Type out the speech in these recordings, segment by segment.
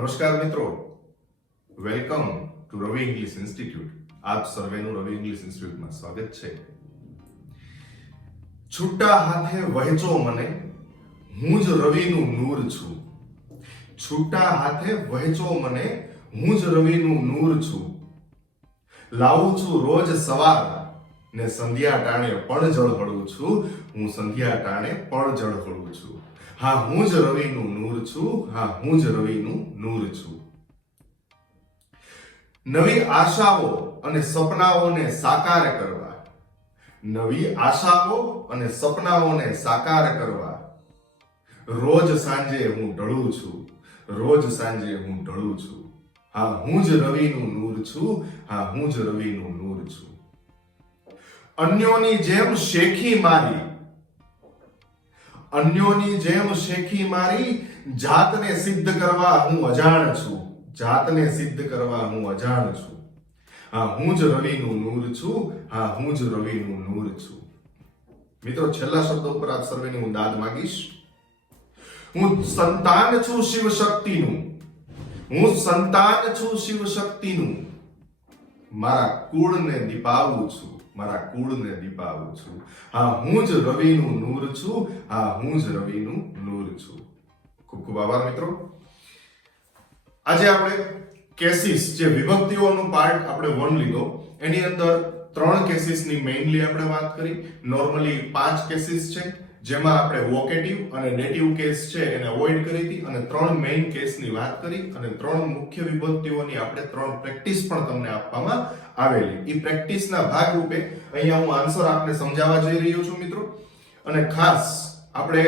નમસ્કાર મિત્રો, welcome to Ravi English institute. આપ સર્વેનું રવિ ઇંગ્લિશ ઇન્સ્ટિટ્યૂટમાં સ્વાગત છે. છૂટા હાથે વહેંચો મને, હું જ રવિનું નૂર છું. છૂટા હાથે વહેંચો મને, હું જ રવિનું નૂર છું. લાવું છું રોજ સવાર ને સંધ્યા ટાણે પણ ઝળહળું છું. હું સંધ્યા ટાણે પણ ઝળહળું છું. હા, હું જ રવિનું નૂર છું. હા, હું જ રવિનું નૂર છું. નવી આશાઓ અને સપનાઓને સાકાર કરવા, નવી આશાઓ અને સપનાઓને સાકાર કરવા રોજ સાંજે હું ઢળું છું. રોજ સાંજે હું ઢળું છું. હા, હું જ રવિનું નૂર છું. હા, હું જ રવિનું નૂર છું. અન્યોની જેમ શેખી મારી, અન્યોની જેમ શેખી મારી, જાતને સિદ્ધ કરવા હું અજાણ છું. જાતને સિદ્ધ કરવા હું અજાણ છું. હા, હું જ રવિનું નૂર છું. હા, હું જ રવિનું નૂર છું. મિત્રો, છેલ્લા શબ્દ ઉપર આપ સર્વેની હું દાદ માંગીશ. હું સંતાન છું શિવ શક્તિનું. હું સંતાન છું શિવ શક્તિનું. મારા કુળને દીપાવું છું. મારા કુળને દીપાવું છું. હા, હું જ રવિનું નૂર છું. હા, હું જ રવિનું નૂર છું. ખૂબ ખૂબ આભાર મિત્રો. આજે આપણે કેસીસ, જે વિભક્તિઓનો પાર્ટ આપણે 1 લીધો, એની અંદર 3 કેસીસની મેઇનલી આપણે વાત કરી. નોર્મલી 5 કેસીસ છે, જેમાં આપણે વોકેટિવ અને ડેટિવ કેસ છે એને અવોઇડ કરી હતી, અને 3 મેઇન કેસની વાત કરી, અને 3 મુખ્ય વિભક્તિઓની આપણે 3 પ્રેક્ટિસ પણ તમને આપવામાં આવેલી. એ પ્રેક્ટિસના ભાગરૂપે અહીંયા હું આન્સર આપને સમજાવવા જઈ રહ્યો છું મિત્રો. અને ખાસ આપણે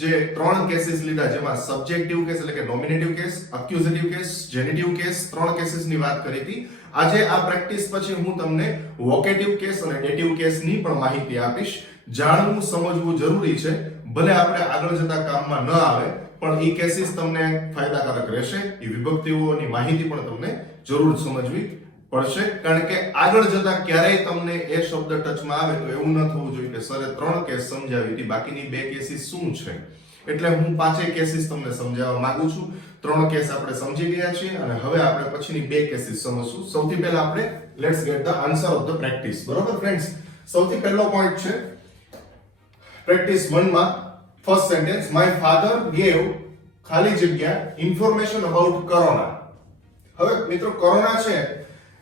જે 3 કેસીસ લીધા, જેમાં સબ્જેક્ટિવ કેસ એટલે કે નોમિનેટિવ કેસ, અક્યુઝેટિવ કેસ, જેનિટિવ કેસ, 3 કેસીસની વાત કરી હતી. આજે આ પ્રેક્ટિસ પછી હું તમને વોકેટિવ કેસ અને ડેટિવ કેસની પણ માહિતી આપીશ. જાણવું સમજવું જરૂરી છે. ભલે આપણે આગળ જતા કામમાં ન આવે, પણ એ કેસીસ તમને ફાયદાકારક રહેશે. એ વિભક્તિઓની માહિતી પણ તમને જરૂર સમજવી પડશે, કારણ કે આગળ જતા ક્યારેય તમને એ શબ્દ ટચમાં આવે તો એવું ન થવું જોઈએ કે સરે 3 કેસ સમજાવી હતી, બાકીની 2 કેસીસ શું છે. એટલે હું 5 કેસીસ તમને સમજાવવા માંગુ છું. 3 કેસ આપણે સમજી ગયા છીએ, અને હવે આપણે પછીની 2 કેસીસ સમજશું. સૌથી પહેલા આપણે let's get the answer of the practice. બરોબર ફ્રેન્ડ્સ, સૌથી પહેલો પોઈન્ટ છે પ્રેક્ટિસ 1 માં first sentence, my father gave ખાલી જગ્યા ઇન્ફોર્મેશન અબાઉટ કોરોના. હવે મિત્રો, કોરોના છે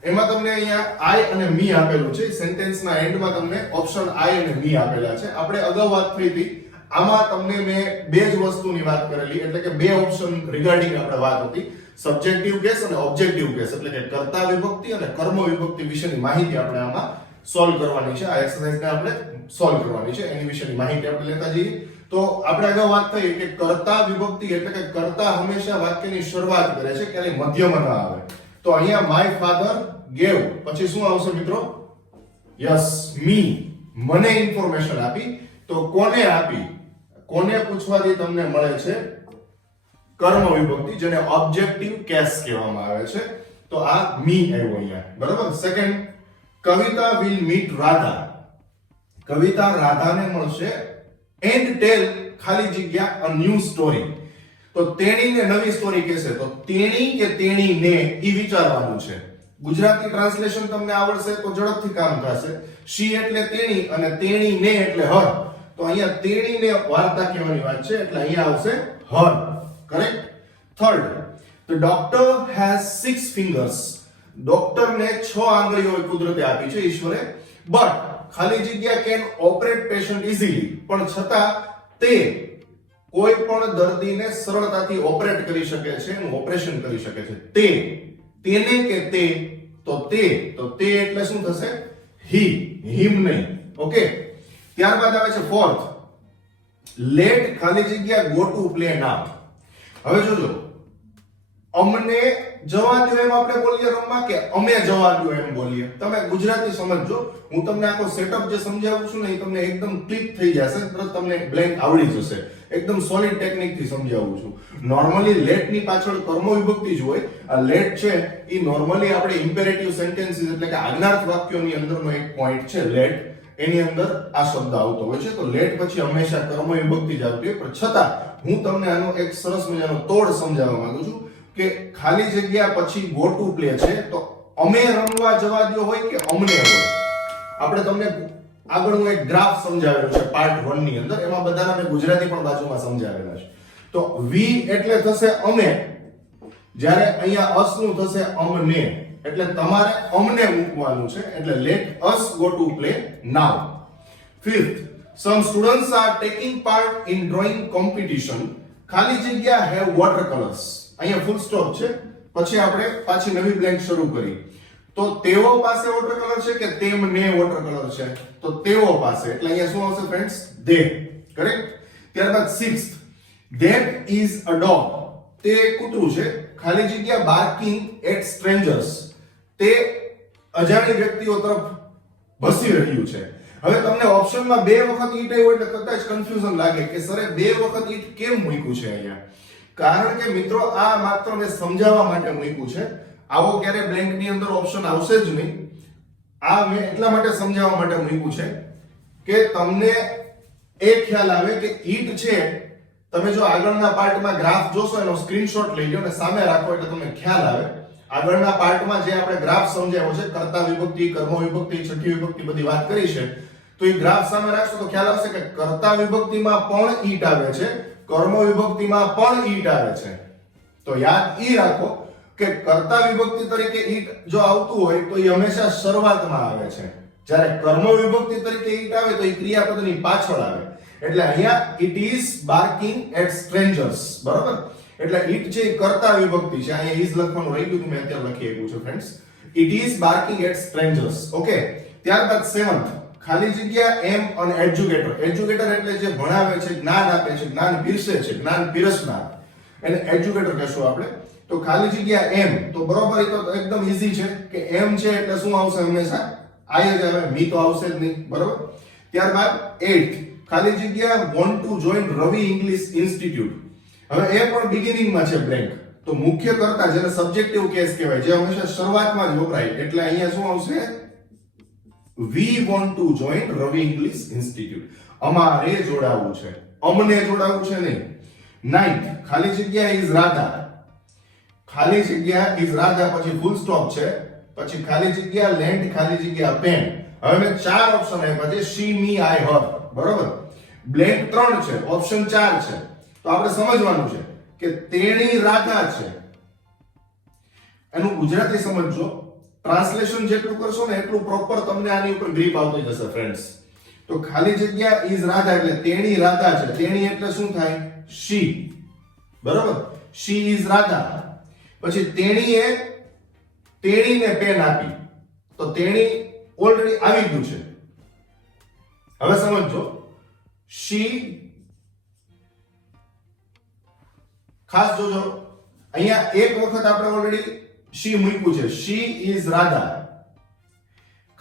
એમાં તમને અહીંયા આઈ અને મી આપેલું છે. સેન્ટેન્સના એન્ડમાં તમને ઓપ્શન આઈ અને મી આપેલા છે. આપણે અગાઉ વાત થઈ હતી, આમાં તમને મેં 2 જ વસ્તુની વાત કરેલી, એટલે કે 2 ઓપ્શન રિગાર્ડિંગ આપણે વાત હતી. સબ્જેક્ટિવ કેસ અને ઓબ્જેક્ટિવ કેસ, એટલે કે કર્તા વિભક્તિ અને કર્મ વિભક્તિ વિશેની માહિતી આપણે આમાં સોલ્વ કરવાની છે. આ એક્સરસાઇઝને આપણે સોલ્વ કરવાની છે, એની વિશેની માહિતી આપણે લેતા જઈએ. તો આપણે આગળ વાત થઈ કે કર્તા વિભક્તિ એટલે કે કર્તા હંમેશા વાક્યની શરૂઆત કરે છે, ક્યારેય મધ્યમાં ન આવે. તો અહીંયા માય ફાધર ગેવ પછી શું આવશે મિત્રો? યસ, મી, મને ઇન્ફોર્મેશન આપી. તો કોને આપી? કોને પૂછવાથી તમને મળે છે કર્મ વિભક્તિ, જેને ઓબ્જેક્ટિવ કેસ કહેવામાં આવે છે. તો આ મી આવ્યો અહીંયા. બરાબર. Second, Kavita will meet Radha. Kavita રાધાને મળશે એન્ડ ટેલ ખાલી જગ્યા અ ન્યૂ સ્ટોરી. તો તેણીને નવી સ્ટોરી કહેશે. તો તેણી કે તેણીને ઈ વિચારવાનું છે. ગુજરાતી ટ્રાન્સલેશન તમને આવડશે તો ઝડપથી કામ થશે. શી એટલે તેણી અને તેણીને એટલે હર. તો અહીંયા તેણીને વાર્તા કહેવાની વાત છે, એટલે અહીંયા આવશે her. Correct. Third, the doctor has 6 fingers. ડોક્ટરને 6 આંગળીઓ કુદરતે આપી છે, ઈશ્વરે. બટ ખાલી જગ્યા કેન ઓપરેટ પેશન્ટ ઇઝીલી. પણ છતાં તે કોઈ પણ દર્દીને સરળતાથી ઓપરેટ કરી શકે છે, એનું ઓપરેશન કરી શકે છે. તે, તેને કે તે, તો તે એટલે શું થશે? હી, હિમ નહીં. ઓકે. ત્યારબાદ આવે છે ફોર્થ, લેટ ખાલી જગ્યા ગો ટુ પ્લે નાઉ. હવે જોજો, અમને જવા દો એમ આપણે બોલીએ રમવા, કે અમે જવા દો એમ બોલીએ? તમે ગુજરાતી સમજજો. હું તમને આખો સેટઅપ જે સમજાવું છું ને એ તમને એકદમ ક્લિક થઈ જશે, તરત તમને બ્લેન્ક આવડી જશે. એકદમ સોલિડ ટેકનિક થી સમજાવું છું. નોર્મલી લેટ ની પાછળ કર્મ વિભક્તિ જ હોય. આ લેટ છે એ નોર્મલી આપણે ઇમ્પેરેટિવ સેન્ટેન્સીસ એટલે કે આજ્ઞાર્થ વાક્યોની અંદરનો એક પોઈન્ટ છે લેટ. એની અંદર આ શબ્દ આવતો હોય છે. તો લેટ પછી હંમેશા કર્મ વિભક્તિ જ આવતી હોય, પણ છતાં હું તમને આનો એક સરસ મજાનો તોડ સમજાવવા માંગુ છું કે ખાલી જગ્યા પછી ગો ટુ પ્લે છે, તો અમે રમવા જવા દો હોય કે અમને હોય. આપણે તમને આગળનું એક ગ્રાફ સમજાવેલું છે પાર્ટ 1 ની અંદર, એમાં બધાના મેં ગુજરાતી પણ બાજુમાં સમજાવેલા છે. તો વી એટલે થશે અમે, જ્યારે અહીંયા અસ નું થશે અમને, એટલે તમારે અમને મૂકવાનું છે, એટલે let us go to play now. Fifth, some students are taking part in drawing competition. ખાલી જગ્યા have watercolors. અહીંયા ફૂલ સ્ટોપ છે, પછી આપણે પાછી નવી બ્લેન્ક શરૂ કરી. તો તેઓ પાસે વોટર કલર છે કે તેમને વોટર કલર છે? તો તેઓ પાસે, એટલે અહીંયા શું આવશે ફ્રેન્ડ્સ? they. કરેક્ટ. ત્યારબાદ 6th, that is a dog. તે કૂતરું છે. ખાલી જગ્યા barking at strangers. તે અજાણી વ્યક્તિઓ તરફ ભસી રહ્યું છે. હવે તમને ઓપ્શનમાં બે વખત ઈટ આવ્યો એટલે કદાચ કન્ફ્યુઝન લાગે કે સરે બે વખત ઈટ કેમ મૂક્યું છે અહીંયા. કારણ કે મિત્રો આ માત્ર મેં સમજાવવા માટે મૂક્યું છે. આવો ક્યારે બ્લેન્ક ની અંદર ઓપ્શન આવશે જ નહીં. આ મેં એટલા માટે સમજાવવા માટે મૂક્યું છે કે તમને એ ખ્યાલ આવે કે ઈટ છે. તમે જો આગળના પાર્ટમાં ગ્રાફ જોશો એનો સ્ક્રીનશોટ લઈ લો અને સામે રાખો એટલે તમને ખ્યાલ આવે. આગળના પાર્ટમાં જે આપણે ગ્રાફ સમજાવ્યો છે, કર્તા વિભક્તિ, કર્મ વિભક્તિ, છઠ્ઠી વિભક્તિ બધી વાત કરી છે, તો એ ગ્રાફ સામે રાખશો તો ખ્યાલ આવશે કે કર્તા વિભક્તિમાં પણ ઈટ આવે છે, કર્મ વિભક્તિમાં પણ ઈટ આવે છે. તો યાદ ઈ રાખો કે કર્તા વિભક્તિ તરીકે ઈટ જો આવતું હોય તો એ હંમેશા શરૂઆતમાં આવે છે, જ્યારે કર્મ વિભક્તિ તરીકે ઈટ આવે તો એ ક્રિયાપદની પાછળ આવે. એટલે અહીંયા it is barking at strangers, બરોબર? એટલે ઇટ છે એ કર્તા વિભક્તિ છે. અહીંયા ઇઝ લખવાનું રહી ગયું, મેં અત્યારે લખી આપ્યું છે friends. It is barking at strangers. Okay. ત્યારબાદ 7th, ખાલી જગ્યા એમ અને એજ્યુકેટર. એજ્યુકેટર એટલે જે ભણાવે છે, જ્ઞાન આપે છે, જ્ઞાન પીરસે છે, જ્ઞાન પીરસનાર, એને એજ્યુકેટર કહેશું આપણે. તો ખાલી જગ્યા એમ, તો બરોબર, એ તો એકદમ ઈઝી છે કે એમ છે એટલે શું આવશે? હંમેશા આઈ જ આવે, મી તો આવશે જ નહીં, બરોબર? ત્યારબાદ 8th, ખાલી જગ્યા want to join Ravi English institute. હવે એ પણ બિગિનિંગમાં છે બ્લેન્ક. તો મુખ્ય કર્તા જેને સબ્જેક્ટિવ કેસ કહેવાય, જે હંમેશા શરૂઆતમાં જ વપરાય, એટલે અહીંયા શું આવશે? we want to join Ravi English institute. અમારે જોડાવું છે, અમને જોડાવું છે નહીં. 9th, ખાલી જગ્યા ઇઝ રાધા. ખાલી જગ્યા ઇઝ રાધા પછી ફૂલ સ્ટોપ છે, પછી ખાલી જગ્યા લેન્ડ, ખાલી જગ્યા પેન. હવે મેં 4 ઓપ્શન આપ્યા છે, she, me, I, her, બરોબર? બ્લેન્ક 3 છે, ઓપ્શન 4 છે. તો આપણે સમજવાનું છે કે તેણી રાધા છે. એનું ગુજરાતી સમજજો. ટ્રાન્સલેશન જેટલું કરશો ને એટલું પ્રોપર તમને આની ઉપર ગ્રીપ આવતી જશે ફ્રેન્ડ્સ. તો ખાલી જગ્યા ઇઝ રાધા એટલે તેણી રાધા છે. તેણી એટલે શું થાય? she, બરોબર? she is Radha. પછી તેણીને પેન આપી, તો તેણી ઓલરેડી આવી ગયું છે. હવે સમજો, she, ખાસ જોજો અહીંયા એક વખત આપણે ઓલરેડી she મૂક્યું છે, she is રાધા.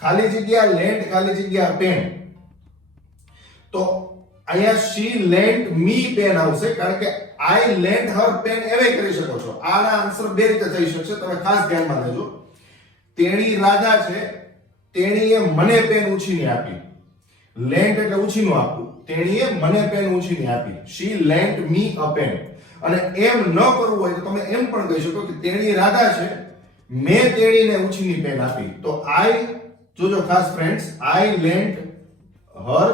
ખાલી જગ્યા લેન્ટ, ખાલી જગ્યા પેન. તો અહીંયા she lent me pen આવશે, કારણ કે I lent her pen એવે કરી શકો છો. આના આન્સર બે રીતે થઈ શકશે, તમે ખાસ ધ્યાનમાં લેજો. તેણી રાધા છે, તેણીએ મને પેન ઉછીની આપી. લેન્ટ એટલે ઉછીનું આપવું. તેણીએ મને પેન ઉછીની આપી. she lent me a pen. અને એમ ન કરવું હોય તો તમે એમ પણ કહી શકો કે તેણી રાધા છે, મેં તેણીને ઉછીની પેન આપી. તો I, જોજો ખાસ friends, I lent her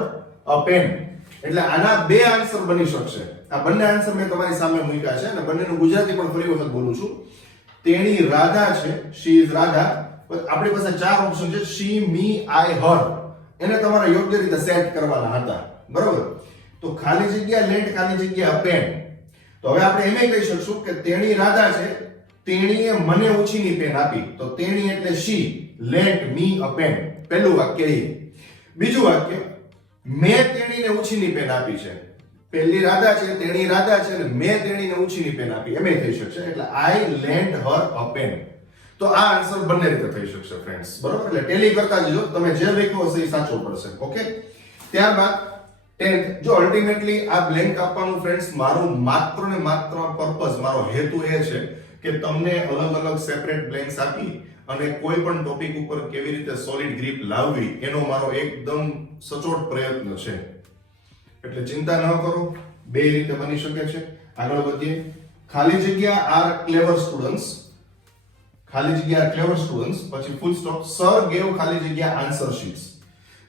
a pen. એટલે આના બે આન્સર બની શકશે. આ બંને આન્સર મેં તમારી સામે મૂક્યા છે અને બંનેનું ગુજરાતી પણ ફરી વખત બોલું છું. તેણી રાધા છે, she is રાધા. આપણી પાસે 4 ઓપ્શન છે, she, me, I, her. એને તમારે યોગ્ય રીતે સેટ કરવાના હતા, બરોબર? તો ખાલી જગ્યા લેન્ટ, ખાલી જગ્યા પેન. તો હવે આપણે એમ કહી શકશું કે તેણી રાધા છે, તેણીએ મને ઉછીની પેન આપી. તો તેણી એટલે she lent me a pen. પહેલું વાક્ય એ. બીજું વાક્ય, મેં તેણીને ઉછીની પેન આપી છે. પહેલી રાધા છે, તેણી રાધા છે અને મેં તેણીને ઉછીની પેન આપી, એમ થઈ શકશે. એટલે I lent her a pen. તો આ આન્સર બંને રીતે થઈ શકશે ફ્રેન્ડ્સ, બરોબર? એટલે ટેલી કરતા જજો, તમે જે લખ્યો હશે એ સાચો પડશે. ઓકે. ત્યારબાદ 10th, જો અલ્ટિમેટલી આ બ્લેન્ક આપવાનું ફ્રેન્ડ્સ મારું માત્ર ને માત્ર પર્પસ, મારો હેતુ એ છે કે તમને અલગ અલગ સેપરેટ બ્લેન્ક્સ આપી અને કોઈ પણ ટોપિક ઉપર કેવી રીતે સોલિડ ગ્રીપ લાવવી એનો મારો એકદમ સચોટ પ્રયત્ન છે. એટલે ચિંતા ન કરો, બે રીતે બની શકે છે. આગળ વધીએ. ખાલી જગ્યા આર ક્લેવર સ્ટુડન્ટ્સ, ખાલી જગ્યા ક્લેવર સ્ટુડન્ટ્સ, પછી ફૂલ સ્ટોપ, સર ગેવ ખાલી જગ્યા આન્સર શીટ્સ.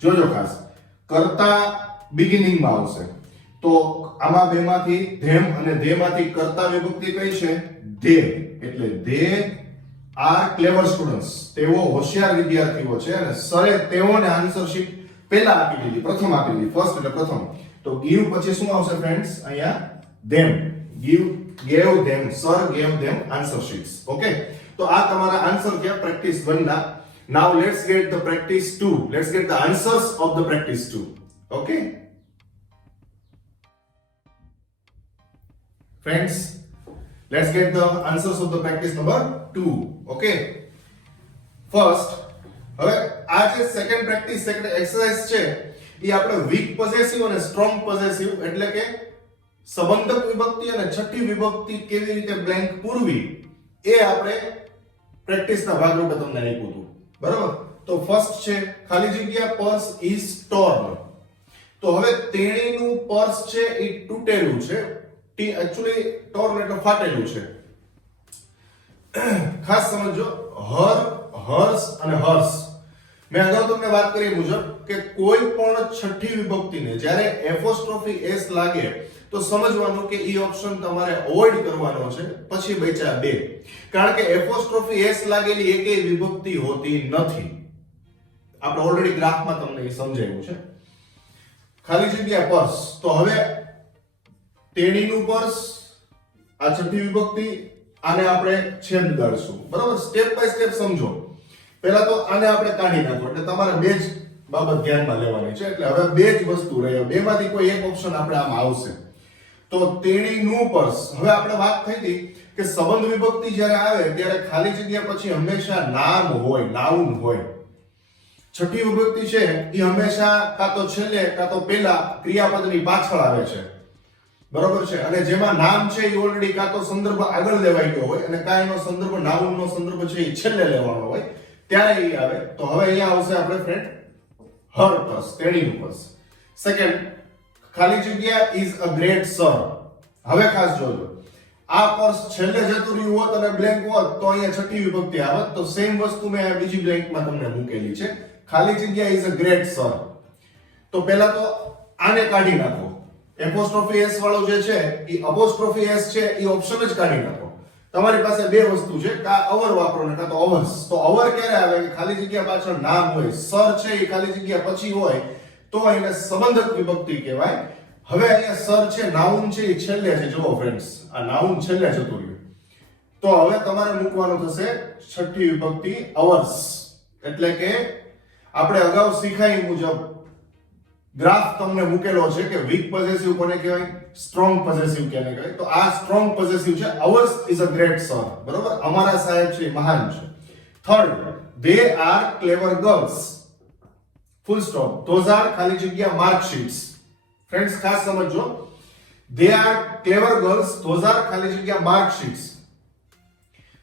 જોજો ખાસ, કરતા બિગિનિંગમાં આવશે. તો આમાં બેમાંથી ધેમ અને ધેમાંથી કરતા વિભક્તિ કઈ છે? ધે. એટલે ધે આર ક્લેવર સ્ટુડન્ટ્સ, તેઓ હોશિયાર વિદ્યાર્થીઓ છે. અને સરે તેઓને આન્સર શીટ પહેલા આપી દીધી, પ્રથમ આપી દીધી, ફર્સ્ટ એટલે પ્રથમ. તો ગીવ પછી શું આવશે ફ્રેન્ડ્સ? અહીંયા them, gave them, sir gave them answer sheets. Okay, તો આ તમારા આન્સર છે પ્રેક્ટિસ 1 ના. Now let's get the practice 2. Let's get the answers of the practice 2. Okay friends, let's get the answers of the practice number 2. Okay, first, હવે આ જે second practice, second exercise છે, એ આપણે વીક પોઝેસિવ અને strong possessive એટલે કે સંબંધક વિભક્તિ અને છઠ્ઠી વિભક્તિ કેવી રીતે બ્લેન્ક પૂરવી એ આપણે પ્રેક્ટિસના ભાગરૂપે તમને આપ્યું હતું. બરાબર? તો ફર્સ્ટ છે ખાલી જગ્યા પર્સ ઇઝ ટોર્ન. તો હવે તેણીનું પર્સ છે એ તૂટેલું છે. ટી એકચ્યુઅલી ટોર્ન એટલે ફાટેલું છે. ખાસ સમજો, હર, હર્સ અને હર્સ. મેં અગાઉ તમને વાત કરી મુજબ કે કોઈ પણ છઠ્ઠી વિભક્તિને જ્યારે એપોસ્ટ્રોફી એસ લાગે તો સમજવાનું કે ઈ ઓપ્શન તમારે અવોઇડ કરવાનો છે. પછી બચ્યા બે, કારણ કે એપોસ્ટ્રોફી એસ લાગેલી એકેય વિભક્તિ હોતી નથી. આપણે ઓલરેડી ગ્રાફમાં તમને એ સમજાવ્યું છે. ખાલી જગ્યા પર્સ, તો હવે તેણીનું પર્સ, આ છઠ્ઠી વિભક્તિ, આને આપણે છેદ ગાળશું. બરાબર? સ્ટેપ બાય સ્ટેપ સમજો. પહેલા તો આને આપણે કાઢી નાખો, એટલે તમારે બે જ બાબત ધ્યાનમાં લેવાની છે. એટલે હવે બે જ વસ્તુ રહે, બેમાંથી કોઈ એક ઓપ્શન આપણે આમાં આવશે. તો તેણીનું પર્સ. હવે આપણે વાત થઈ હતી કે સંબંધ વિભક્તિ જ્યારે આવે ત્યારે ખાલી જગ્યા પછી હંમેશા નામ હોય, નાઉન હોય. છઠ્ઠી વિભક્તિ છે એ હંમેશા કાં તો છેલ્લે કાં તો પહેલા ક્રિયાપદની પાછળ આવે છે. બરોબર છે? અને જેમાં નામ છે એ ઓલરેડી કાં તો સંદર્ભ આગળ લેવાઈ ગયો હોય અને કાં એનો સંદર્ભ, નાઉનનો સંદર્ભ છે એ છેલ્લે લેવાનો હોય, ત્યારે એ આવે. તો હવે અહીંયા આવશે આપણે ફ્રેન્ડ હર પર્સ, તેણીનું પર્સ. સેકન્ડ, ખાલી જગ્યા ઇઝ અ ગ્રેટ સર. હવે ખાસ જોજો, આ પર્સ છેલ્લે જતું રહ્યું હોત અને બ્લેન્ક હોત તો અહીંયા છઠ્ઠી વિભક્તિ આવત. તો સેમ વસ્તુ મેં બીજી બ્લેન્કમાં તમને મૂકેલી છે. ખાલી જગ્યા ઇઝ અ ગ્રેટ સર. તો પહેલા તો આને કાઢી નાખો. એપોસ્ટ્રોફી એસ વાળો જે છે એ અપોસ્ટ્રોફી એસ છે એ ઓપ્શન જ કાઢી નાખો. તમારી પાસે બે વસ્તુ છે, કાં અવર વાપરો ને કાં તો અવર્સ. તો અવર ક્યારે આવે કે ખાલી જગ્યા પાછળ નામ હોય, સર છે એ ખાલી જગ્યા પછી હોય તો એને સંબંધક વિભક્તિ કહેવાય. હવે અહીંયા સર છે, નાઉન છે એ છેલ્લે છે. જુઓ ફ્રેન્ડ્સ, આ નાઉન છેલ્લે જતું રહ્યું. તો હવે તમારે મૂકવાનું થશે છઠ્ઠી વિભક્તિ અવર્સ. એટલે કે આપણે અગાઉ શીખાય મુજબ ગ્રાફ તમને મૂકેલો છે કે વીક પોઝેસિવ કોને કહેવાય, સ્ટ્રોંગ પોઝેસિવ કોને કહેવાય. તો આ સ્ટ્રોંગ પોઝેસિવ છે. Hours is a great sir. બરોબર? અમારા સાહેબ છે મહાન છે. Third, they are clever girls. Full stop. Those are ખાલી જગ્યા માર્કશીટ્સ. ફ્રેન્ડ્સ ખાસ સમજો, they are clever girls, those are ખાલી જગ્યા માર્કશીટ્સ.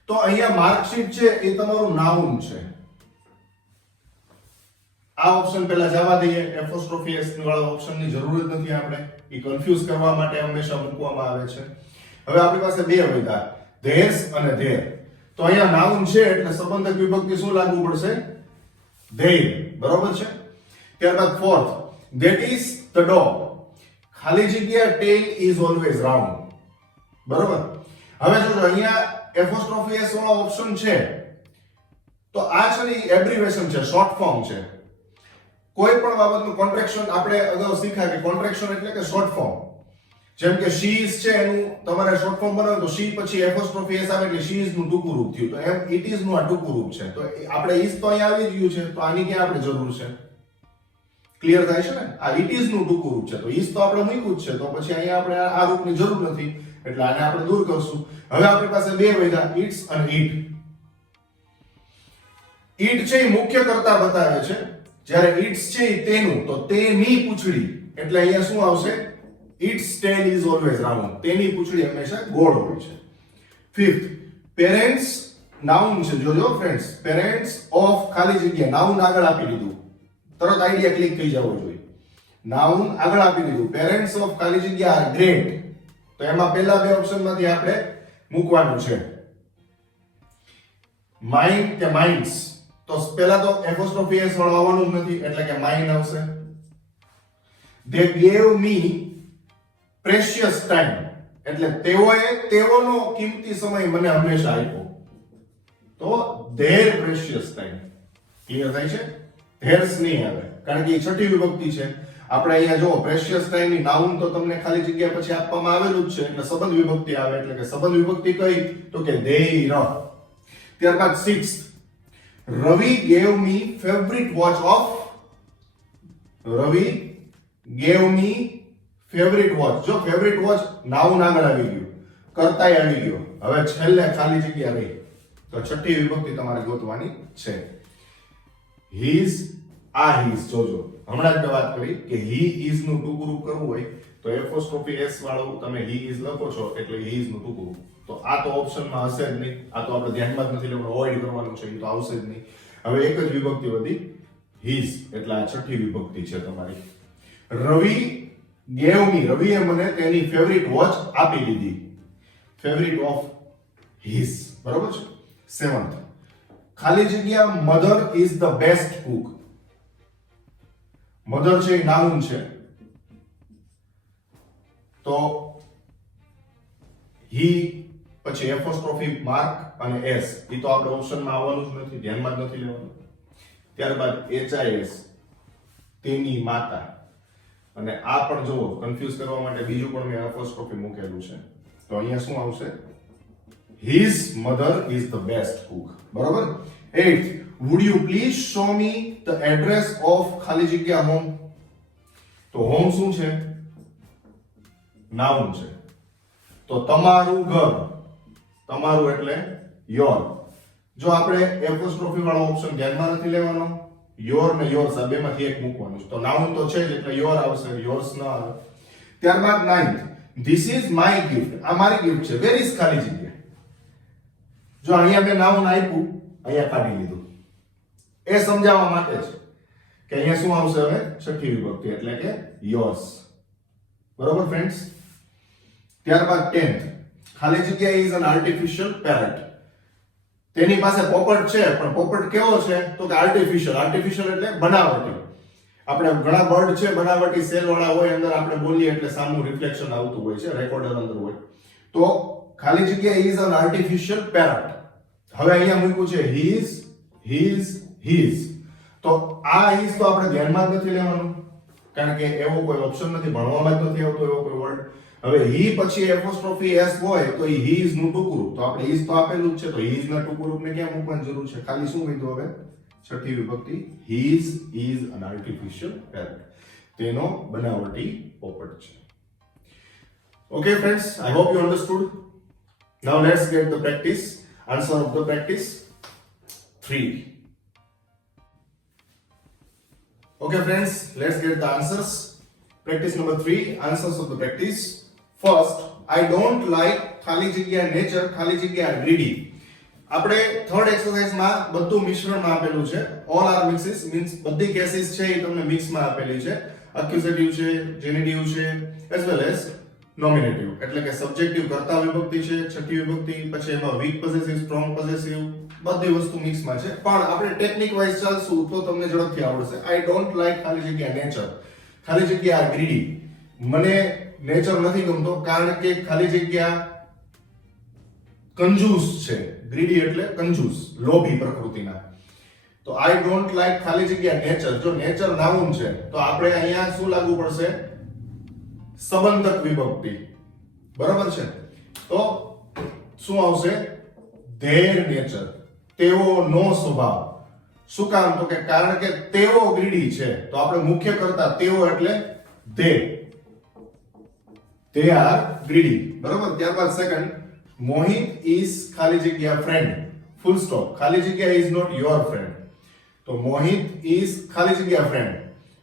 તો અહીંયા માર્કશીટ છે એ તમારું નાઉન છે. આ ઓપ્શન પહેલા જવા દઈએ. એપોસ્ટ્રોફી એસ વાળા ઓપ્શનની જરૂર જ નથી. આપણે એ કન્ફ્યુઝ કરવા માટે હંમેશા મૂકવામાં આવે છે. હવે આપણી પાસે બે વધ્યા, ધેર્સ અને ધેર. તો અહીંયા નાઉન છે એટલે સંબંધક વિભક્તિ શું લાગુ પડશે? ધેર. બરોબર છે? ત્યારબાદ fourth, that is the dog. ખાલી જગ્યા ટેલ ઇઝ ઓલવેઝ રાઉન્ડ. બરોબર? હવે જો અહીંયા એપોસ્ટ્રોફી એસ વાળો ઓપ્શન છે તો આ છે ને એબ્રિવેશન છે, શોર્ટ ફોર્મ છે. કોઈ પણ બાબતનું કોન્ટ્રેક્શન આપણે અગાઉ શીખ્યા કે કોન્ટ્રેક્શન એટલે કે શોર્ટ ફોર્મ. જેમ કે she is છે એનું તમારે શોર્ટ ફોર્મ બનાવવું તો she પછી એપોસ્ટ્રોફી એસ આવે એટલે she is નું ટૂંકું રૂપ થયું. તો એમ it is નું આ ટૂંકું રૂપ છે. તો આપણે is તો અહીંયા આવી ગયું છે, તો આની ક્યાં આપણે જરૂર છે? ક્લિયર થાય છે ને? આ it is નું ટૂંકું રૂપ છે, તો is તો આપણે મૂક્યું જ છે, તો પછી અહીંયા આપણે આ રૂપની જરૂર નથી, એટલે આને આપણે દૂર કરશું. હવે આપણી પાસે બે વધ્યા, its અને it. it છે એ મુખ્ય કર્તા બતાવે છે, જ્યારે its છે એ તેનું, તો તેની પૂંછડી. એટલે અહીંયા શું આવશે? its tail is always round. તેની પૂંછડી હંમેશા ગોળ હોય છે. ફિફ્થ, પેરેન્ટ્સ નાઉન છે. જોજો ફ્રેન્ડ્સ, પેરેન્ટ્સ ઓફ ખાલી જગ્યા, નાઉન આગળ આપી દીધું. તરત આઈડિયા ક્લિક થઈ જવો જોઈએ. નાઉન આગળ આપી દીધું. પેરેન્ટ્સ ઓફ ખાલી જગ્યા આર ગ્રેટ. તો એમાં પહેલા બે ઓપ્શનમાંથી આપણે મૂકવાનું છે. માઇન કે માઇન્સ, તો પહેલા તો એપોસ્ટ્રોફી એસ વાળું આવવાનું જ નથી એટલે કે માઇન આવશે. they gave me precious time, એટલે તેઓનો કિંમતી સમય મને હંમેશા આપ્યો. તો their precious time. ક્લિયર થાય છે? theirs નહીં આવે કારણ કે એ છઠ્ઠી વિભક્તિ છે. આપણે અહીંયા જો પ્રેશિયસ ટાઈમ ની નાઉન તો તમને ખાલી જગ્યા પછી આપવામાં આવેલું જ છે એટલે સંબંધ વિભક્તિ આવે. એટલે કે સંબંધ વિભક્તિ કઈ? તો કે their. ત્યારબાદ 6th, Ravi gave me favorite watch of. Ravi gave me favorite watch. જો favorite watch નાઉન આગળ આવી ગયું, કર્તાય આવી ગયો, હવે છેલ્લે ખાલી જગ્યા રહી, તો છઠ્ઠી વિભક્તિ તમારે ગોતવાની છે. his, his જોજો હમણાં જ વાત કરી કે he is નું ટૂંકું રૂપ કરવું હોય તો એપોસ્ટ્રોફી s વાળું તમે he is લખો છો એટલે he is નું ટૂંકું રૂપ. તો આ તો ઓપ્શનમાં હશે જ નહીં, આ તો આપણે ધ્યાનમાં જ નથી લેવાનું, અવોઇડ કરવાનું છે, એ તો આવશે જ નહીં. હવે એક જ વિભક્તિ વધી his, એટલે આ છઠ્ઠી વિભક્તિ છે તમારી. રવિ gave me, રવિએ મને તેની ફેવરિટ વોચ આપી દીધી. ફેવરિટ ઓફ his, બરોબર છે. 7th, ખાલી જગ્યા mother is the best Cook. Mother છે એ નાઉન છે તો he પછી એપોસ્ટ્રોફી માર્ક અને s, એ તો આપણે ઓપ્શનમાં આવવાનું જ નથી, ધ્યાનમાં જ નથી લેવાનું. ત્યારબાદ his, તેની માતા, અને આ પણ જુઓ કન્ફ્યુઝ કરવા માટે બીજું પણ મેં એપોસ્ટ્રોફી મૂકેલું છે. તો અહીંયા શું આવશે? his mother is the best cook. બરોબર. 8th, would you please show me the address of ખાલી જગ્યા home. તો home શું છે? નાઉન છે. તો તમારું ઘર, તમારું એટલે યોર. જો આપણે એપોસ્ટ્રોફી વાળો ઓપ્શન ધ્યાનમાં નથી લેવાનો, યોર ને યોર્સ આ બેમાંથી એક મૂકવાનું છે. તો નાઉન તો છે જ એટલે યોર આવશે, યોર્સ ન આવે. ત્યારબાદ 9th, this is my gift. આ મારી ગિફ્ટ છે. વેર ઇઝ ખાલી જગ્યા. જો અહીંયા મેં નાઉન આપ્યું, અહીંયા કાઢી લીધું, એ સમજાવવા માટે છે કે અહીંયા શું આવશે હવે? છઠ્ઠી વિભક્તિ એટલે કે યોર્સ. બરોબર ફ્રેન્ડ્સ. ત્યારબાદ 10th, ખાલી જગ્યા ઇઝ એન આર્ટિફિશિયલ પેરટ. તેની પાસે પોપટ છે પણ પોપટ કેવો છે? તો કે આર્ટિફિશિયલ. આર્ટિફિશિયલ એટલે બનાવટી. આપણે ઘણા બર્ડ છે બનાવટી સેલ વાળા હોય, અંદર આપણે બોલીએ એટલે સામું રિફ્લેક્શન આવતું હોય છે, રેકોર્ડર અંદર હોય. તો ખાલી જગ્યા ઇઝ એન આર્ટિફિશિયલ પેરટ. હવે અહીંયા મૂક્યું છે his. તો આ his તો આપણે ધ્યાનમાં જ નથી લેવાનું કારણ કે એવો કોઈ ઓપ્શન નથી, ભણવામાં જ નથી આવતો એવો કોઈ વર્ડ. હવે he પછી એપોસ્ટ્રોફી s હોય તો એ his નું ટૂંકું રૂપ, તો આપણે his તો આપેલું જ છે, તો his ના ટૂંકું રૂપને ક્યાં મૂકવાની જરૂર છે? ખાલી શું કીધું હવે? છઠ્ઠી વિભક્તિ. his is an artificial parrot. તેનો બનાવટી પોપટ છે. Okay friends, I hope you understood. Now let's get the practice. Answer of the practice 3. Okay friends, let's get the answers. Practice number 3, answers of the practice. First, I don't like ખાલી જગ્યા nature, ખાલી જગ્યા greedy. આપણે third exercise માં બધું મિશ્રણમાં આપેલું છે. all are mixes means બધી કેસીસ છે એ તમને મિક્સમાં આપેલી છે. એક્યુઝેટિવ છે, જેનેટિવ છે, as well as નોમિનેટિવ, એટલે કે સબ્જેક્ટિવ કર્તા વિભક્તિ છે, છઠ્ઠી વિભક્તિ, પછી એમાં વીક પોઝેસિવ, સ્ટ્રોંગ પોઝેસિવ, બધી વસ્તુ મિક્સમાં છે. પણ આપણે ટેકનિક વાઇઝ ચાલશું તો તમને ઝડપથી આવડશે. આઈ ડોન્ટ લાઈક ખાલી જગ્યા નેચર, ખાલી જગ્યા ગ્રીડી. મને નેચર નથી ગમતો કારણ કે ખાલી જગ્યા કંજૂસ છે. ગ્રીડી એટલે કંજૂસ, લોભી પ્રકૃતિના. તો આઈ ડોન્ટ લાઈક ખાલી જગ્યા નેચર. જો નેચર નાઉન છે તો આપણે અહીંયા શું લાગુ પડશે? સંબંધક વિભક્તિ. બરાબર છે. તો શું આવશે? ધેર નેચર, તેઓનો સ્વભાવ. શું કામ? તો કે કારણ કે તેઓ ગ્રીડી છે, તો આપણે મુખ્ય કરતા તેઓ એટલે they are greedy. બરાબર. ત્યારબાદ સેકન્ડ, મોહિત is ખાલી જગ્યા ફ્રેન્ડ, ફૂલ સ્ટોપ. ખાલી જગ્યા is not your friend. તો મોહિત is ખાલી જગ્યા ફ્રેન્ડ.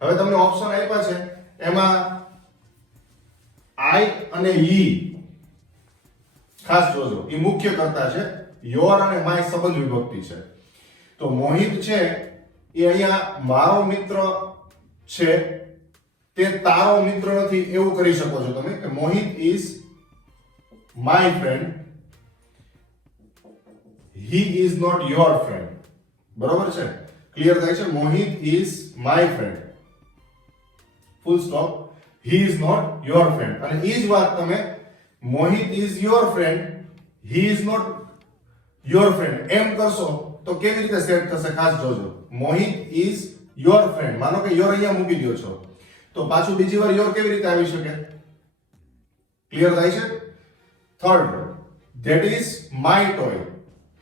હવે તમને ઓપ્શન આપ્યા છે, એમાં I અને he ખાસ જોજો, એ મુખ્ય કરતા છે. your અને my સંબંધ વિભક્તિ છે. તો મોહિત છે એ અહીંયા મારો મિત્ર છે, તે તારો મિત્ર નથી એવું કરી શકો છો તમે કે મોહિત is my friend he is not your friend. બરાબર છે? ક્લિયર થાય છે? મોહિત is my friend. Full stop. he is not your friend. અને એ જ વાત તમે મોહિત is your friend, he is not your friend એમ કરશો તો કેવી રીતે સેટ થશે? ખાસ જોજો. મોહિત is your friend, માનો કે your અહીંયા મૂકી દો છો તો પાછું બીજી વાર your કેવી રીતે આવી શકે? ક્લિયર થાય છે? Third, that is my toy,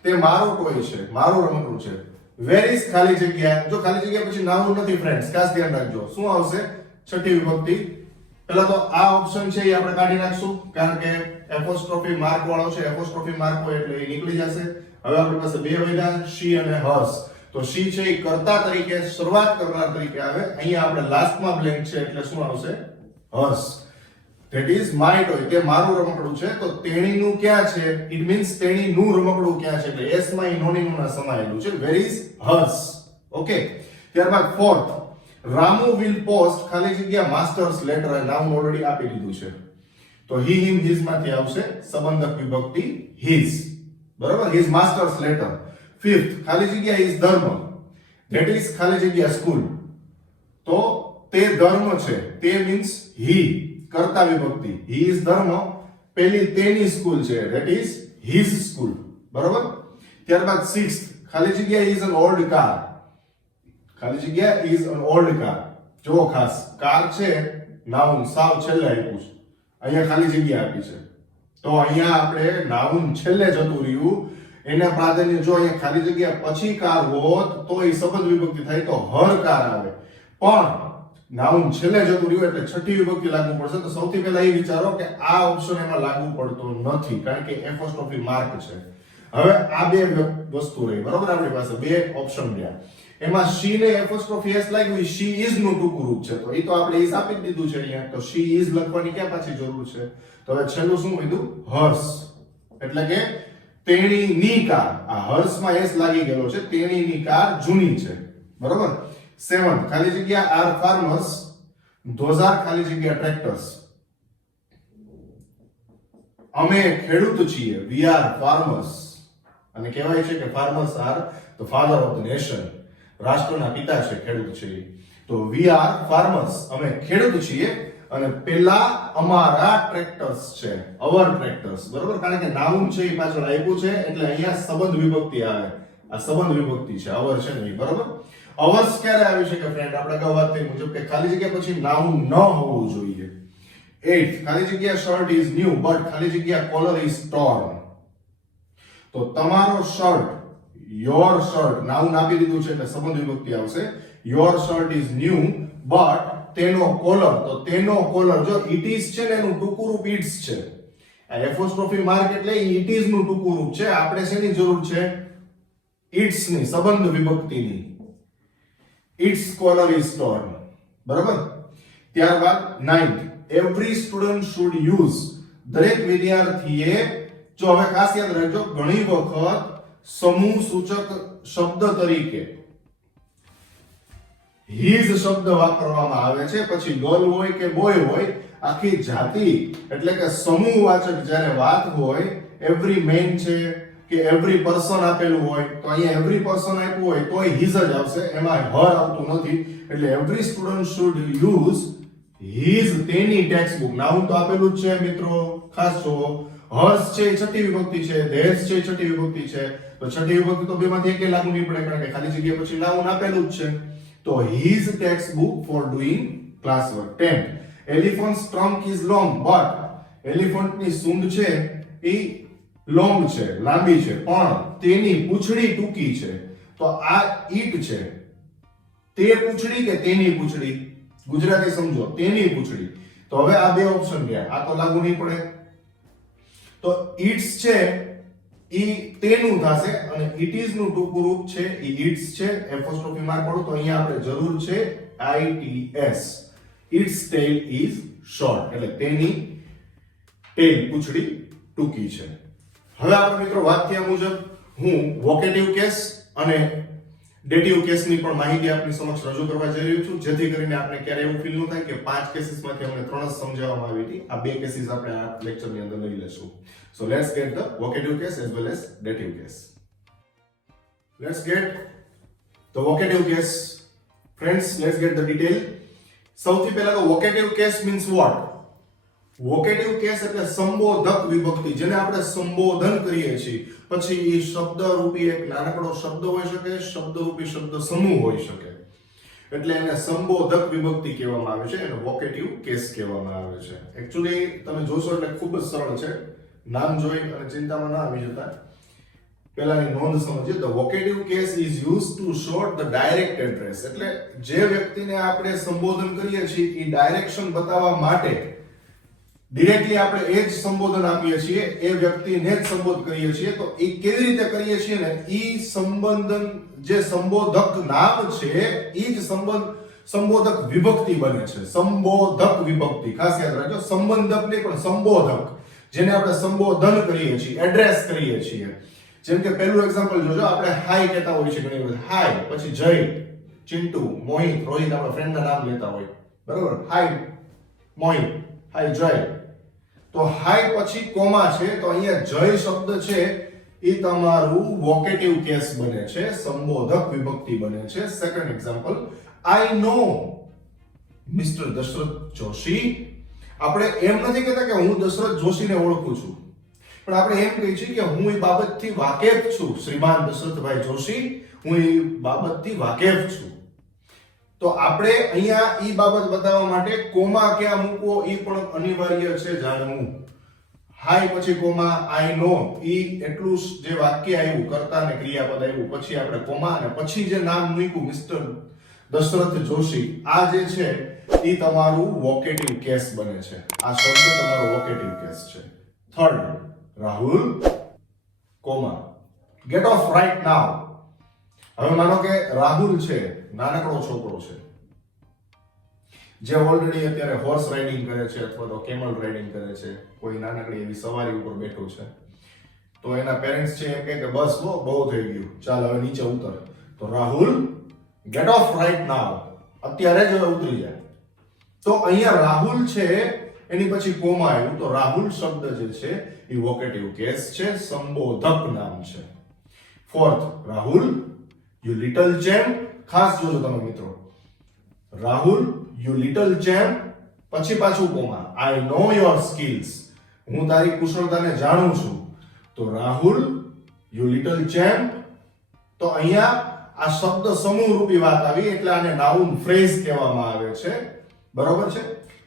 તે મારો ટોય છે, મારું રમકડું છે. where is ખાલી જગ્યા, જો ખાલી જગ્યા પછી નાઉન નથી ફ્રેન્ડ્સ, ખાસ ધ્યાન રાખજો. શું આવશે? છઠ્ઠી વિભક્તિ. પહેલા તો આ ઓપ્શન છે એ આપણે કાઢી નાખશું કારણ કે એપોસ્ટ્રોફી માર્ક વાળો છે, એપોસ્ટ્રોફી માર્ક હોય એટલે એ નીકળી જશે. હવે આપણી પાસે બે વધ્યા, she અને hers. તો she છે એ કર્તા તરીકે, શરૂઆત કરનાર તરીકે આવે. અહીંયા આપણે લાસ્ટમાં બ્લેન્ક છે એટલે શું આવશે? hers. that is my toy, તે મારું રમકડું છે. તો તેણીનું ક્યાં છે? it means તેણીનું રમકડું ક્યાં છે એટલે s માં નોનીનું ના સમાયેલું છે. where is hers? ઓકે. ત્યારબાદ ફોર્થ, રામુ will post ખાલી જગ્યા માસ્ટર્સ લેટર, નામ ઓલરેડી આપી દીધું છે તો he him his માંથી આવશે સંબંધક વિભક્તિ his. બરાબર? his master's letter. ફિફ્થ, ખાલી જગ્યા is ધર્મ, that is ખાલી જગ્યા સ્કૂલ. તો તે ધર્મ છે, તે means he, કર્તા વિભક્તિ. he is ધર્મ, પેલી તેની સ્કૂલ છે, that is his school. બરાબર? ત્યારબાદ સિક્સ્થ, ખાલી જગ્યા is an old car, ખાલી જગ્યા is an old car. જો ખાસ કાર છે નાઉન સાવ છેલ્લે આપ્યું છે, અહીંયા ખાલી જગ્યા આપી છે તો અહીંયા આપણે નાઉન છેલ્લે જતું રહ્યું એને પ્રાધાન્ય. જો અહીંયા ખાલી જગ્યા પછી કાર હોત તો એ સંબંધ વિભક્તિ થાય તો હર કાર આવે, પણ નાઉન છેલ્લે જતું રહ્યું એટલે છઠ્ઠી વિભક્તિ લાગુ પડશે. તો સૌથી પહેલા એ વિચારો કે આ ઓપ્શન એમાં લાગુ પડતો નથી કારણ કે એપોસ્ટ્રોફી માર્ક છે. હવે આ બે વસ્તુ રહી. બરોબર? આપણી પાસે બે ઓપ્શન રહ્યા. એમાં she ને એપોસ્ટ્રોફી s લાગ્યું, she is નું ટૂંકું રૂપ છે તો એ તો આપણે is આપી દીધું છે અહીંયા. તો she is લખવાની ક્યાં પાછી જરૂર છે? તો હવે છેલ્લું શું કીધું? hers, એટલે કે તેણીની કાર. આ hers માં s લાગી ગયેલો છે, તેણીની કાર જૂની છે. બરોબર? સેવન્થ, ખાલી જગ્યા are farmers, those are ખાલી જગ્યા tractors. અમે ખેડૂત છીએ, we are farmers. અને કહેવાય છે કે farmers are the father of the nation, રાષ્ટ્રના પિતા છે ખેડૂત છે. તો we are farmers, અમે ખેડૂત છીએ. અને પેલા અમારા ટ્રેક્ટર્સ છે, our tractors. બરોબર? કારણ કે નાઉન છે એ પાછળ આપ્યું છે એટલે અહીંયા સંબંધ વિભક્તિ આવે. આ સંબંધ વિભક્તિ છે, our છે નહીં. બરોબર? ours ક્યારે આવી શકે ફ્રેન્ડ? આપણે અગાઉ વાત થઈ મુજબ કે ખાલી જગ્યા પછી નાઉન ન હોવું જોઈએ. 8th, ખાલી જગ્યા શર્ટ is new but ખાલી જગ્યા collar is torn. તો તમારો શર્ટ, your shirt, નાઉન આપી દીધું છે એટલે સંબંધ વિભક્તિ આવશે. your shirt is new but તેનો કોલર, તો તેનો કોલર જો it is છે ને એનું ટૂંકું રૂપ its છે. આ એપોસ્ટ્રોફી માર્ક એટલે it is નું ટૂંકું રૂપ છે. આપણે શેની જરૂર છે? its ની, સંબંધ વિભક્તિની. its collar is torn. બરાબર? ત્યારબાદ 9th, every student should use, દરેક વિદ્યાર્થીએ, જો હવે ખાસ યાદ રાખજો ઘણી વખત સમૂહ સૂચક શબ્દ તરીકે his શબ્દ વાપરવામાં આવે છે, પછી ગર્લ હોય કે બોય હોય, આખી જાતિ એટલે કે સમૂહવાચક જ્યારે વાત હોય, every man છે કે every person આપેલું હોય તો અહીંયા every person આપ્યું હોય તોય his જ આવશે, એમાં her આવતું નથી. એટલે every student should use his, તેની ટેક્સ્ટ બુક. નાઉન તો આપેલું જ છે મિત્રો, ખાસ જોવો. hers છે એ છઠ્ઠી વિભક્તિ છે, theirs છે એ છઠ્ઠી વિભક્તિ છે. તો છઠ્ઠી વિભક્તિ તો બેમાંથી એકે લાગુ નહીં પડે કારણ કે ખાલી જગ્યા પછી નાઉન આપેલું જ છે. તો his textbook for doing classwork. 10th, elephant's trunk is long but elephant ની સૂંઢ છે એ લોંગ છે, લાંબી છે, પણ તેની પૂંછડી ટૂંકી છે. તો આ ઈટ છે, તે પૂંછડી કે તેની પૂંછડી? ગુજરાતી સમજો, તેની પૂંછડી. તો હવે આ બે ઓપ્શન ગયા, આ તો લાગુ નહીં પડે. તો ઈટ્સ છે ઈ તેનું થશે અને it is નું ટૂંકું રૂપ છે ઈ its છે. એપોસ્ટ્રોફી માર્ક પડો તો અહીંયા આપણે જરૂર છે its. its tail is short, એટલે તેની ટેલ, પૂંછડી ટૂંકી છે. હવે આપણે મિત્રો વાત થયા મુજબ હું વોકેટિવ કેસ અને ડેટિવ કેસની પણ માહિતી આપની સમક્ષ રજૂ કરવા જઈ રહ્યો છું, જેથી કરીને આપણે ક્યારે એવું ફીલ ન થાય કે 5 કેસીસમાંથી અમને 3 જ સમજાવવામાં આવી હતી. આ બે કેસીસ આપણે આ લેક્ચરની અંદર લઈ લેશું. So let's get the vocative case as well as dative case. Let's get the vocative case. Friends, let's get the detail. સૌથી પહેલા તો vocative case means what? Vocative case એટલે સંબોધક વિભક્તિ, જેને આપણે સંબોધન કરીએ છીએ. પછી એ શબ્દ રૂપી એક નાનકડો શબ્દ હોઈ શકે, શબ્દ રૂપી શબ્દ સમૂહ હોઈ શકે, એટલે એને સંબોધક વિભક્તિ કહેવામાં આવે છે, એને વોકેટિવ કેસ કહેવામાં આવે છે. એકચ્યુઅલી તમે જોશો એટલે ખૂબ જ સરળ છે, નામ જોઈ અને ચિંતામાં ના આવી જતા. પહેલાની નોંધ સમજીએ તો vocative case is use to show the direct address, એટલે જે વ્યક્તિને આપણે સંબોધન કરીએ છીએ એ ડાયરેક્શન બતાવવા માટે ડિરેક્ટલી આપણે એ જ સંબોધન આપીએ છીએ, એ વ્યક્તિને જ સંબોધ કરીએ છીએ. તો એ કેવી રીતે કરીએ છીએ ને, એ સંબોધન જે સંબોધક નામ છે એ જ સંબોધક વિભક્તિ બને છે. સંબોધક વિભક્તિ ખાસ યાદ રાખજો, સંબંધક નહીં પણ સંબોધક, જેને આપણે સંબોધન કરીએ છીએ, એડ્રેસ કરીએ છીએ. જેમ કે પહેલું એક્ઝામ્પલ જોજો, આપણે હાય કહેતા હોઈએ છીએ ઘણી વખત, હાય પછી જય, ચિંટુ, મોહિત, રોહિત, આપણા ફ્રેન્ડના નામ લેતા હોય, બરાબર, હાય મોહિત, હાય જય. તો હાય પછી કોમા છે, તો અહીંયા જય શબ્દ છે એ તમારું વોકેટિવ કેસ બને છે, સંબોધક વિભક્તિ બને છે. સેકન્ડ એક્ઝામ્પલ, આઈ નો મિસ્ટર દશરથ જોશી. આપણે એમ નથી કહેતા કે હું દશરથ જોશીને ઓળખું છું, પણ આપણે એમ કહીએ છીએ કે હું એ બાબતથી વાકેફ છું. શ્રીમાન દશરથભાઈ જોશી, હું એ બાબતથી વાકેફ છું. તો આપણે અહીંયા ઈ બાબત બતાવવા માટે કોમા ક્યાં મૂકવો એ પણ અનિવાર્ય છે જાણવું. હાય પછી કોમા, આઈ નો, ઈ એટલું જે વાક્ય આવ્યું, કર્તા ને ક્રિયાપદ આવ્યું, પછી આપણે કોમા અને પછી જે નામ મૂક્યું મિસ્ટર દશરથ જોશી, આ જે છે એ તમારું વોકેટિવ કેસ બને છે. આ શબ્દ તમારો વોકેટિવ કેસ છે. Third, Rahul comma, get off right now. હવે માનો કે રાહુલ છે, નાનકડો છોકરો છે જે ઓલરેડી અત્યારે હોર્સ રાઇડિંગ કરે છે અથવા તો કેમલ રાઇડિંગ કરે છે, કોઈ નાનકડી એવી સવારી ઉપર બેઠો છે. તો એના પેરેન્ટ્સ છે એમ કે બસ બહુ થઈ ગયું, ચાલ હવે નીચે ઉતર. તો Rahul get off right now, અત્યારે જ હવે ઉતરી જાય. તો અહીંયા રાહુલ છે એની પછી કોમા આવ્યું, તો રાહુલ શબ્દ જે છે એ વોકેટિવ કેસ છે, સંબોધક નામ છે. Fourth, Rahul you little champ. ખાસ જોજો તમે મિત્રો, રાહુલ યુ લિટલ ચેમ્પ પછી પાછું comma, I know your skills, હું તારી કુશળતાને જાણું છું. તો રાહુલ યુ લિટલ ચેમ્પ. તો અહીંયા આ શબ્દ સમૂહ રૂપી વાત આવી, એટલે આને નાઉન ફ્રેઝ કહેવામાં આવે છે, બરોબર છે.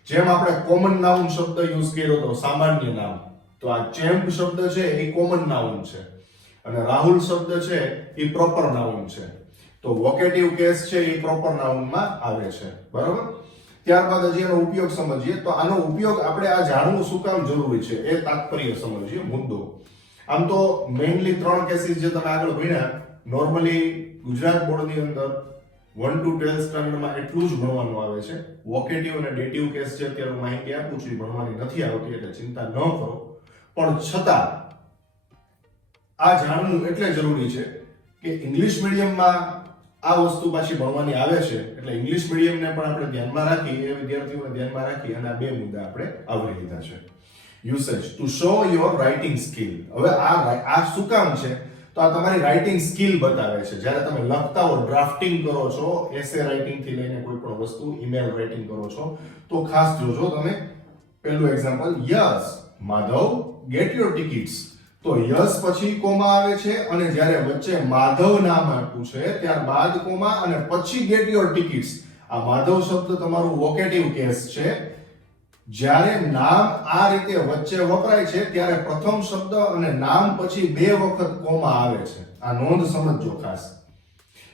જેમ આપણે કોમન નાઉન શબ્દ યુઝ કર્યો તો સામાન્ય નામ, તો આ ચેમ્પ શબ્દ છે એ કોમન નાઉન છે અને રાહુલ શબ્દ છે એ પ્રોપર નાઉન છે. તો વોકેટિવ કેસ છે એ પ્રોપર નાઉનમાં આવે છે, બરાબર. ત્યારબાદ હજી એનો ઉપયોગ સમજીએ. તો આનો ઉપયોગ આપણે આ જાણવું શું કામ જરૂરી છે એ તાત્પર્ય સમજીએ, મુદ્દો. આમ તો મેઇનલી 3 કેસીસ જે તમે આગળ ભણ્યા, નોર્મલી ગુજરાત બોર્ડની અંદર 1 to 12 સ્ટાન્ડર્ડમાં એટલું જ ભણવાનું આવે છે. વોકેટિવ અને ડેટિવ કેસ જે અત્યારે માહિતી આપું છું એ ભણવાની નથી આવતી, એટલે ચિંતા ન કરો. પણ છતાં આ જાણવું એટલે જરૂરી છે કે ઇંગ્લિશ મીડિયમમાં આ વસ્તુ પાછી ભણવાની આવે છે, એટલે ઇંગ્લિશ મીડિયમને પણ આપણે ધ્યાનમાં રાખી, એ વિદ્યાર્થીઓને ધ્યાનમાં રાખી અને આ 2 મુદ્દા આપણે આવરી લીધા છે. Usage to show your writing skill. હવે આ શું કામ છે? તો આ તમારી રાઇટિંગ સ્કિલ બતાવે છે. જ્યારે તમે લખતા હો, ડ્રાફ્ટિંગ કરો છો, એસે રાઇટિંગ થી લઈને કોઈ પણ વસ્તુ, ઈમેલ રાઇટિંગ કરો છો, તો ખાસ જોજો તમે. પહેલું example, yes Madhav get your tickets. તો યસ પછી કોમા આવે છે અને જ્યારે વચ્ચે માધવ નામ આપ્યું છે ત્યારબાદ કોમા અને પછી ગેટ યોર ટિકિટ્સ. આ માધવ શબ્દ તમારું વોકેટિવ કેસ છે. જ્યારે નામ આ રીતે વચ્ચે વપરાય છે ત્યારે પ્રથમ શબ્દ અને નામ પછી 2 વખત કોમા આવે છે. આ નોંધ સમજજો ખાસ.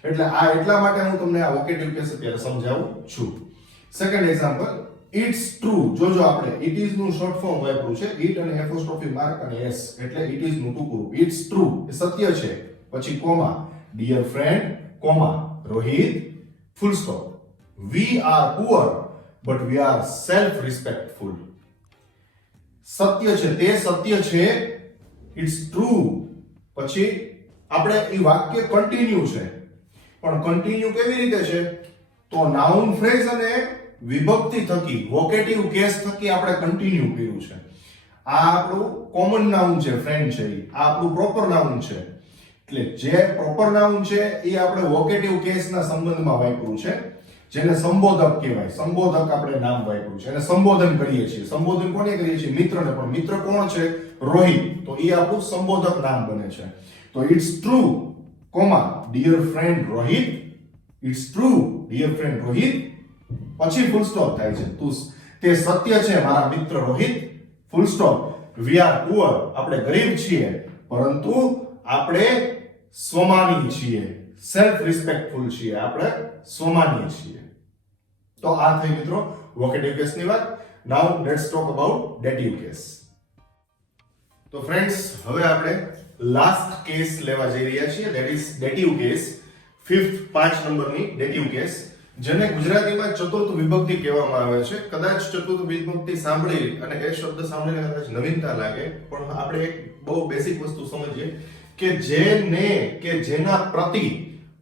એટલે આ એટલા માટે હું તમને આ વોકેટિવ કેસ અત્યારે સમજાવું છું. Second example, it's true. જોજો આપણે ઇટ ઇઝ નું શોર્ટ ફોર્મ વાપર્યું છે, ઇટ અને એપોસ્ટ્રોફી માર્ક અને એસ, એટલે ઇટ ઇઝ નું ટૂંકું. ઇટ્સ ટ્રુ એ સત્ય છે, પછી comma, dear friend comma, Rohit full stop. We are poor but we are self respectful. સત્ય છે, તે સત્ય છે, ઇટ્સ ટ્રુ. પછી આપણે એ વાક્ય કન્ટિન્યુ છે, પણ કન્ટિન્યુ કેવી રીતે છે? તો નાઉન ફ્રેઝ અને વિભક્તિ થકી, વોકેટિવ કેસ થકી આપણે કન્ટિન્યુ કર્યું છે. આ આપણું કોમન નાઉન છે, ફ્રેન્ડ છે, આ આપણું પ્રોપર નાઉન છે. એટલે જે પ્રોપર નાઉન છે એ આપણે વોકેટિવ કેસના સંબંધમાં વાપર્યું છે, જેને સંબોધક કહેવાય. સંબોધક આપણે નામ વાપર્યું છે, એને સંબોધન કરીએ છીએ. સંબોધન કોને કરીએ છીએ? મિત્રને. પણ મિત્ર કોણ છે? રોહિત. તો એ આપણું સંબોધક નામ બને છે. તો it's true, comma, dear friend Rohit. It's true, dear friend Rohit. પછી ફૂલ સ્ટોપ થાય છે. તે સત્ય છે મારા મિત્ર Rohit. Full stop. We are poor, આપણે ગરીબ છીએ, પરંતુ આપણે સ્વમાની છીએ, સેલ્ફ રિસ્પેક્ટફુલ છીએ, આપણે સ્વમાની છીએ. તો આ થઈ મિત્રો વોકેટિવ કેસની વાત. નાઉ લેટ્સ ટોક અબાઉટ ડેટિવ કેસ. તો ફ્રેન્ડ્સ, હવે આપણે લાસ્ટ કેસ લેવા જઈ રહ્યા છીએ, ધેટ ઇઝ ડેટિવ કેસ. 5 નંબરની ડેટિવ કેસ, જેને ગુજરાતીમાં ચતુર્થ વિભક્તિ કહેવામાં આવે છે. કદાચ ચતુર્થ વિભક્તિ સાંભળી અને એ શબ્દ સાંભળીને કદાચ નવીનતા લાગે, પણ આપણે એક બહુ બેસિક વસ્તુ સમજીએ કે જેને કે જેના પ્રતિ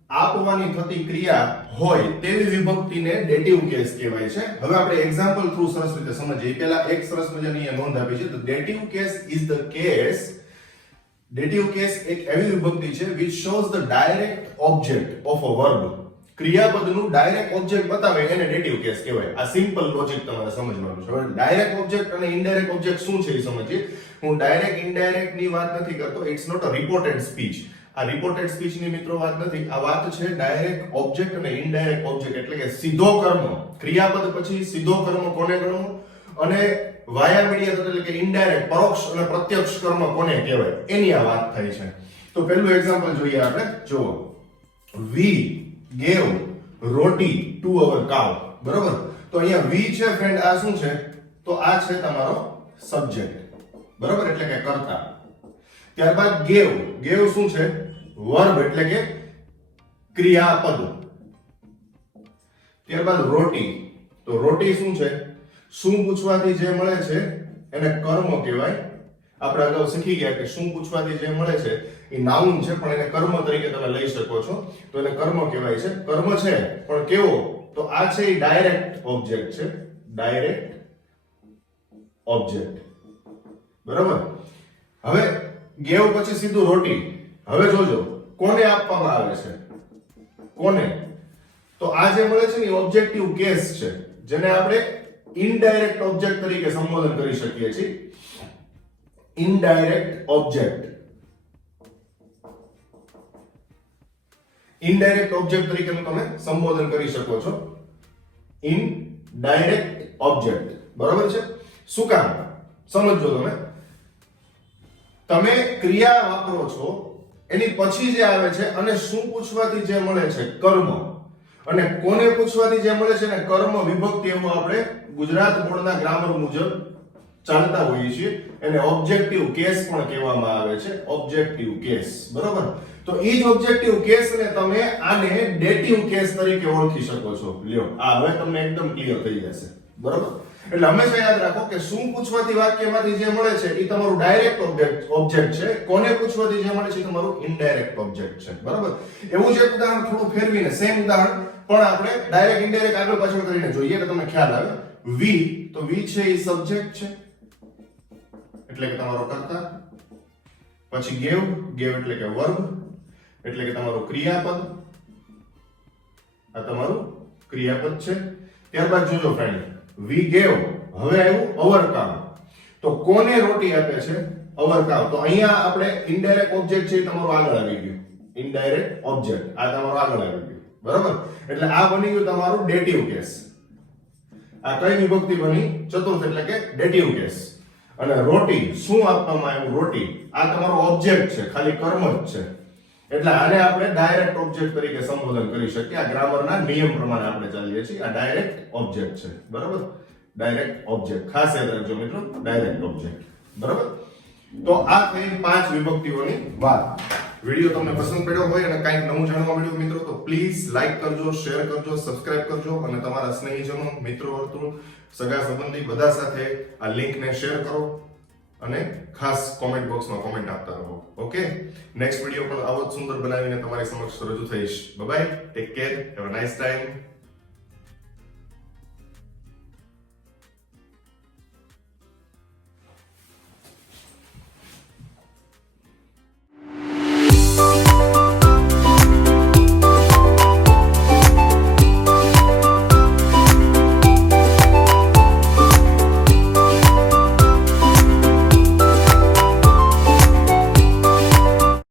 આપવાની થતી ક્રિયા હોય તેવી વિભક્તિને ડેટિવ કેસ કહેવાય છે. હવે આપણે એક્ઝામ્પલ થ્રુ સરસ રીતે સમજીએ. પહેલા એક સરસ મજાની નોંધ આપી છે. તો dative case is the case, dative case એક એવી વિભક્તિ છે which shows the direct object of a verb. ક્રિયાપદનું ડાયરેક્ટ ઓબ્જેક્ટ બતાવે એને ડેટિવ કેસ કહેવાય. આ સિમ્પલ લોજિક તમારે સમજવાનું છે. હવે ડાયરેક્ટ ઓબ્જેક્ટ અને ઇનડાયરેક્ટ ઓબ્જેક્ટ શું છે એ સમજીએ. હું ડાયરેક્ટ ઇનડાયરેક્ટ ની વાત નથી કરતો. It's not a reported speech. આ રિપોર્ટેડ સ્પીચ ની મિત્રો વાત નથી. આ વાત છે ડાયરેક્ટ ઓબ્જેક્ટ અને ઇનડાયરેક્ટ ઓબ્જેક્ટ, એટલે કે સીધો કર્મ, ક્રિયાપદ પછી સીધો કર્મ કોને કર્મ, અને વાયા મીડિયા એટલે કે ઇનડાયરેક્ટ પરોક્ષ અને પ્રત્યક્ષ કર્મ કોને કહેવાય, એની આ વાત થઈ છે. તો પહેલું એક્ઝામ્પલ જોઈએ આપણે. જુઓ, વી gave roti to our cow. બરોબર. તો અહીંયા we છે ફ્રેન્ડ, આ શું છે? તો આ છે તમારો સબ્જેક્ટ. બરોબર, એટલે કે કર્તા. ત્યારબાદ gave શું છે? વર્બ, એટલે કે ક્રિયાપદ. ત્યારબાદ રોટી. તો રોટી શું છે? શું પૂછવાથી જે મળે છે એને કર્મ કહેવાય. આપણે અગાઉ શીખી ગયા કે શું પૂછવાથી જે મળે છે એ નાઉન છે, પણ એને કર્મ તરીકે તમે લઈ શકો છો. તો એને કર્મ કહેવાય છે. કર્મ છે પણ કેવો? તો આ છે એ ડાયરેક્ટ ઓબ્જેક્ટ છે. Direct object. બરાબર. હવે ગેવ પછી સીધું રોટી. હવે જોજો કોને આપવામાં આવે છે? કોને? તો આ જે મળે છે ને એ ઓબ્જેક્ટિવ કેસ છે, જેને આપણે ઇનડાયરેક્ટ ઓબ્જેક્ટ તરીકે સંબોધન કરી શકીએ છીએ. Indirect object. ઇનડાયરેક્ટ ઓબ્જેક્ટ તરીકે તમે સંબોધન કરી શકો છો. Indirect object. બરાબર છે. શું કામ? સમજો તમે ક્રિયા વાપરો છો, એની પછી જે આવે છે અને શું પૂછવાથી જે મળે છે કર્મ, અને કોને પૂછવાથી જે મળે છે ને કર્મ વિભક્તિ, એવું આપણે ગુજરાત બોર્ડના ગ્રામર મુજબ ચાલતા હોઈએ છીએ. એને ઓબ્જેક્ટિવ કેસ પણ કહેવામાં આવે છે. Objective case. બરોબર. તો એ જ ઓબ્જેક્ટિવ કેસ ને તમે આને ડેટિવ કેસ તરીકે ઓળખી શકો છો. લ્યો, આ હવે તમને એકદમ ક્લિયર થઈ જશે. બરોબર. એટલે હંમેશા યાદ રાખો કે શું પૂછવાથી વાક્યમાંથી જે મળે છે એ તમારું ડાયરેક્ટ ઓબ્જેક્ટ છે. કોને પૂછવાથી જે મળે છે એ તમારું ઇનડાયરેક્ટ ઓબ્જેક્ટ છે. બરાબર. એવું જ એક ઉદાહરણ થોડું ફેરવીને સેમ ઉદાહરણ પણ આપણે ડાયરેક્ટ ઇનડાયરેક્ટ આગળ પાછળ કરીને જોઈએ એટલે તમને ખ્યાલ આવે. વી, તો વી છે એ સબ્જેક્ટ છે, એટલે કે તમારો કર્તા. પછી ગેવ એટલે કે વર્બ, એટલે કે તમારું ક્રિયાપદ. આ તમારું ક્રિયાપદ છે. ત્યારબાદ જોજો ફ્રેન્ડ, વી ગેવ. હવે આવ્યું અવર કામ. તો કોને રોટી આપે છે? અવર કામ. તો અહીંયા આપણે ઇનડાયરેક્ટ ઓબ્જેક્ટ છે એ તમારું આગળ આવી ગયું. ઇનડાયરેક્ટ ઓબ્જેક્ટ આ તમારું આગળ આવી ગયું. બરાબર. એટલે આ બની ગયું તમારું ડેટિવ કેસ. આ કઈ વિભક્તિ બની? ચતુર્થ, એટલે કે ડેટિવ કેસ. અને રોટી, શું આપવામાં આવ્યું? રોટી. આ તમારો ઓબ્જેક્ટ છે, ખાલી કર્મ જ છે. એટલે આને આપણે ડાયરેક્ટ ઓબ્જેક્ટ તરીકે સંબોધન કરી શકીએ. આ ગ્રામરના નિયમ પ્રમાણે આપણે ચાલીએ છીએ. આ ડાયરેક્ટ ઓબ્જેક્ટ છે. બરાબર. ડાયરેક્ટ ઓબ્જેક્ટ ખાસ યાદ રાખજો મિત્રો, ડાયરેક્ટ ઓબ્જેક્ટ. બરાબર. તો આ થઈ 5 વિભક્તિઓની વાત. વિડિયો તમને પસંદ પડ્યો હોય અને કંઈક નવું જાણવા મળ્યું મિત્રો, તો પ્લીઝ લાઈક કરજો, શેર કરજો, સબસ્ક્રાઇબ કરજો અને તમારા સ્નેહીજનો, મિત્રો વર્તુળ, સગા સંબંધી બધા સાથે આ લિંકને શેર કરો અને ખાસ કોમેન્ટ બોક્સમાં કોમેન્ટ આપતા રહો. ઓકે, નેક્સ્ટ વિડિયો પણ આવો જ સુંદર બનાવીને તમારી સમક્ષ રજૂ થઈશ. Bye bye, take care, have a nice time.